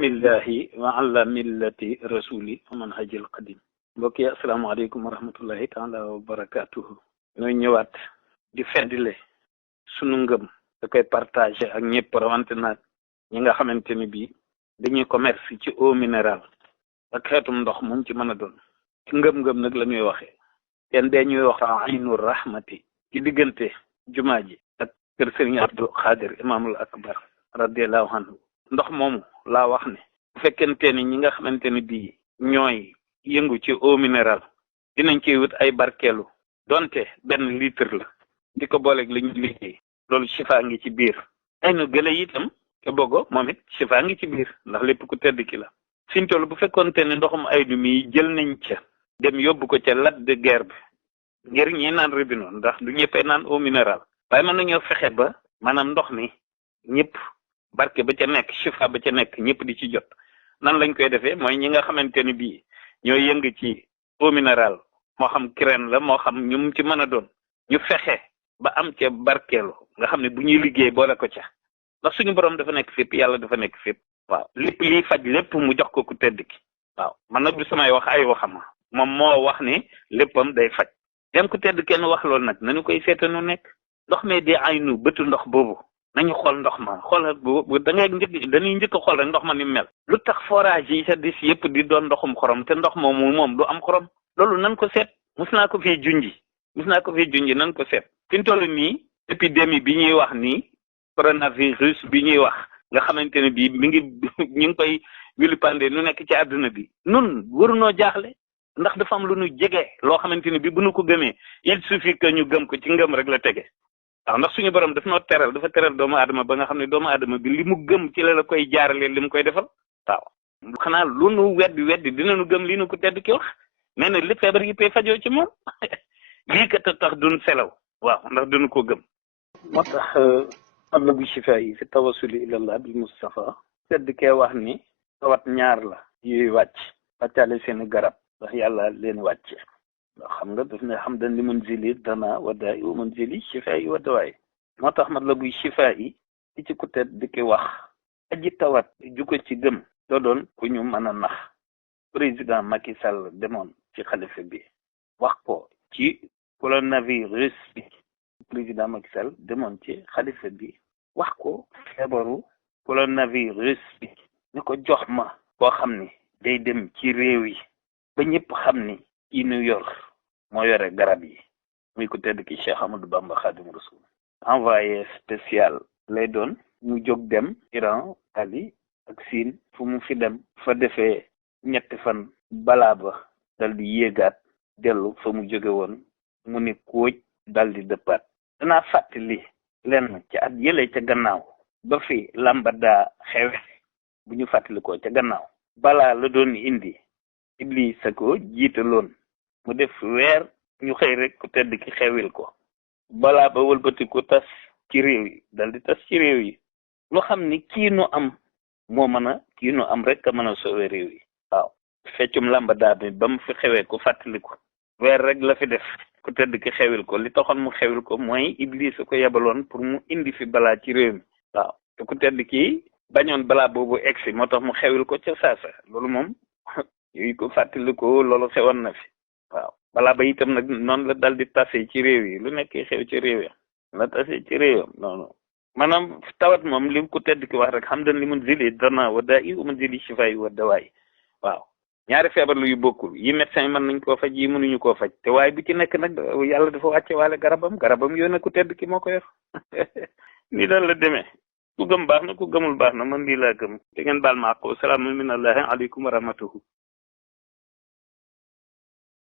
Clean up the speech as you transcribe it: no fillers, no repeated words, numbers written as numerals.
bismillahi wa ala millati rasuli wa manhajil qadim mbokk yi asalaamaaleykum wa rahmatullahi taala wa barakatuhu ñooy ñëwaat di feddile sunu ngëm da koy partagé ak ñëpp rawante naag ñi nga xamante ni bii dañuy commerce ci eau minérale ak xeetum ndox moom ci mën a doon ci ngëm-ngëm nag la ñuy waxee kenn dee ñuy wax aynu rahmati ci diggante jumaa ji ak kër Sëriñ Abdou Khadir imaamul akbar radiallahu anhu ndox moomu laa wax ne bu fekkente ni ñi nga xamante ni bii ñooy yëngu ci eau minérale dinañ ciy wut ay barkeelu donte benn litre la di ko booleeg li ñu liggéey loolu chifa ngi ci biir ay nu gële itam te bogo moom it chifa ngi ci biir ndax lépp ku tedd ki la fiñ toll bu fekkoonte ne ndoxum ay nu mi jël nañ ca dem yóbbu ko ca Lac de Guiers bi ngir ñi naan robinet ndax du ñëppay naan eau minérale waaye mën nañoo fexe ba maanaam ndox mi ñëpp barke ba ca nekk chifa ba ca nekk ñëpp di ci jot nan lañ koy defee mooy ñi nga xamante ni bii ñoo yëng ci eau minérale moo xam kireen la moo xam ñu ci mën a doon ñu fexe ba am ca barkeelu nga xam ne bu ñuy liggéey boole ko ca ndax suñu borom dafa nekk fépp yàlla dafa nekk fépp waaw lépp liy faj lépp mu jox ko ku tedd ki waaw man nag du samay wax ay waxama moom moo wax ni léppam day faj dem ku tedd kenn wax loolu nag nañu koy seeta nu nekk ndox mi di ay nu bëtu ndox boobu nañu xool ndox ma xoolal bu da ngay dañuy njëkk a xool rek ndox ma ni mel lu tax forage yi sa dis yëpp di doon ndoxum xorom te ndox moomu moom du am xorom loolu nan ko seet mus naa ko fii junji nan ko seet fi ñu toll nii épidémie bi ñuy wax nii coronavirus bi ñuy wax nga xamante ne bii mi ngi ñu ngi koy wilipande nu nekk ci àdduna bi nun warunoo jaaxle ndax dafa am lu nu jege loo xamante ne bii bu nu ko gëmee il suffit que ñu gëm ko ci ngëm rek la tege waaw ndax suñu borom daf noo teral dafa teral doomu aadama ba nga xam ne doomu aadama bi li mu gëm ci la koy jaarale li mu koy defal waaw xanaa lu nu weddi dinañu gëm li nu ko tedd ki wax nee na lépp feebar yi pay fajoo ci moom lii kat a tax duñ selaw waaw ndax duñu ko gëm moo tax am na bu shifa yi fi tawasuli ilallah bil Mustafa tedd kee wax ni tawat ñaar la yuy wàccaale seeni garab ndax yàlla leen wàcce ndax xam nga daf ne xam dañ li mun zili dana waddaa yi mun zili shifa yi waddawaay moo tax mat la buy shifa yi di ci ku tedd di ki wax aji tawat ju ko ci gëm doo doon ku ñu mën a nax président Macky Sall demoon ci xalifa bi wax ko ci coronavirus bi président Macky Sall demoon ci xalifa bi wax ko feebaru coronavirus bi ni ko jox ma koo xam ni day dem ci réew yi ba ñëpp xam ni ci New York moo yore garab yi muy ko tedd ki Cheikh Amadou Bamba Khadim Rasoul envoyé spécial lay doon mu jóg dem Iran Ali ak Siin fu mu fi dem fa defee ñetti fan balaa ba dal di yéegaat dellu fa mu jóge woon mu ni kóoj dal di dëppaat danaa fàttali lenn ci at yële ca gannaaw ba fi lambada xewe bu ñu fàttali ko ca gannaaw balaa la doon indi Iblis sa ko jiitaloon mu def weer ñu xëy rek ku tedd ki xewil ko balaa ba wëlbati ko tas ci réew yi dal di tas ci réew yi lu xam ni kii nu am moo mën a kii nu am rek a mën a sowe réew yi waaw feccum lambada bi ba mu fi xewee ko fàttali ko weer rek la fi def ku tedd ki xewil ko li taxoon mu xewil ko mooy Iblis ko yebaloon pour mu indi fi balaa ci réew mi waaw te ku tedd ki bañoon balaa boobu egsi moo tax mu xewil ko ca saasa loolu moom yooyu ko fàttali ko loolu xewoon na fi waaw balaa ba itam nag noonu la dal di tase ci réew yi lu nekk xew ci réew ya la tase ci réewam noonu maanaam tawat moom li ku tedd ki wax rek xam dañ li mun zili dana waddaa i mun zili shifa yi waddawaay waaw ñaari feebar lu yu bokkul yi médecin yi mën nañ koo faj yi mënuñu koo faj te waaye bi ci nekk nag yàlla dafa wàcce waale garabam yoone ku tedd ki moo ko yor nii daal la demee ku gëm baax na ku gëmul baax na man lii laa gëm te ngeen baal ma ko salaamu minallahi aleykum wa rahmatuhu